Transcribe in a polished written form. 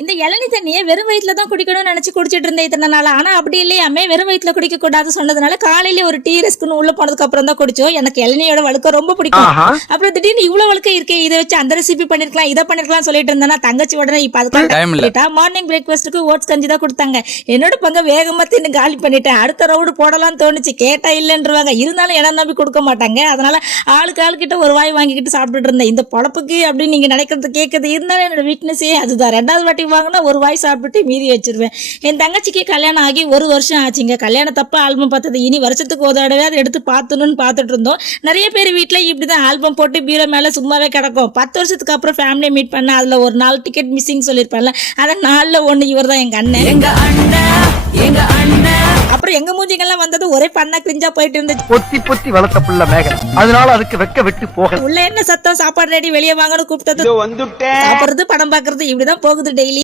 இந்த இளநீ தண்ணியை வெறும் வயிற்றுல தான் குடிக்கணும்னு நினைச்சு குடிச்சிட்டு இருந்தேன் இத்தனை நாள். ஆனா அப்படி இல்லையாமே, வெறும் வயிற்றுல குடிக்க கூடாது சொன்னதுனால காலையில ஒரு டீ ரெஸ்க்குன்னு உள்ள போனதுக்கு அப்புறம் தான் குடிச்சோம். எனக்கு இளநியோட வழுக்க ரொம்ப பிடிக்கும். அப்புறம் திடீர்னு இவ்வளவு வழுக்க இருக்கே, இதை வச்சு அந்த ரெசிபி பண்ணிருக்கலாம், இதை பண்ணிருக்கலாம் சொல்லிட்டு இருந்தேன்னா தங்கச்சி உடனே இப்ப அதுக்கு மார்னிங் பிரேக்ஃபாஸ்ட்டுக்கு ஓட்ஸ் கஞ்சி தான் கொடுத்தாங்க. என்னோட பங்க வேகமா தின்னு காலி பண்ணிட்டேன். அடுத்த ரவுண்டு போடலாம்னு தோணுச்சு, கேட்டா இல்லைன்றவாங்க. இருந்தாலும் இடம் நம்பி கொடுக்க மாட்டாங்க. அதனால ஆளுக்கு ஆளுக்கிட்ட ஒரு வாய் வாங்கிக்கிட்டு சாப்பிட்டுட்டு இருந்தேன். இந்த பொழப்புக்கு அப்படின்னு நீங்க நினைக்கிறது கேட்கறது இருந்தாலும் என்னோட வீக்னஸே அதுதான். ரெண்டாவது வாட்டி வாங்கினா ஒரு வாய் சாப்பிட்டு மீதி வச்சிருவேன். என் தங்கச்சிக்கு கல்யாணம் ஆகி 1 வருஷம் ஆச்சுங்க. கல்யாணம் தப்ப ஆல்பம் பார்த்தது, இனி வருஷத்துக்கு ஒரு தடவை அதை எடுத்து பார்த்துன்னு பார்த்துட்டு இருந்தோம். நிறைய பேர் வீட்டில் இப்படிதான் ஆல்பம் போட்டு பீரோ மேலே சும்மாவே கிடக்கும். 10 வருஷத்துக்கு அப்புறம் ஃபேமிலியை மீட் பண்ண அதில் ஒரு 4 டிக்கெட் மிஸ்ஸிங் சொல்லியிருப்பாங்கல்ல, அதை 4ல் 1 இவர் தான் எங்க அண்ணன். அப்புறம் எங்க மூஞ்சிங்கெல்லாம் வந்தது ஒரே பண்ணா கிரிஞ்சா போயிட்டு இருந்துச்சு. பொத்தி பொத்தி வளர்த்த புள்ள மேகலை, அதனால அதுக்கு வெக்க விட்டு போக உள்ள என்ன சத்தம், சாப்பாடு ரெடி வெளியே வாங்கன்னு கூப்பிட்டது, சாப்பிடுறது படம் பாக்குறது இப்படிதான் போகுது டெய்லி.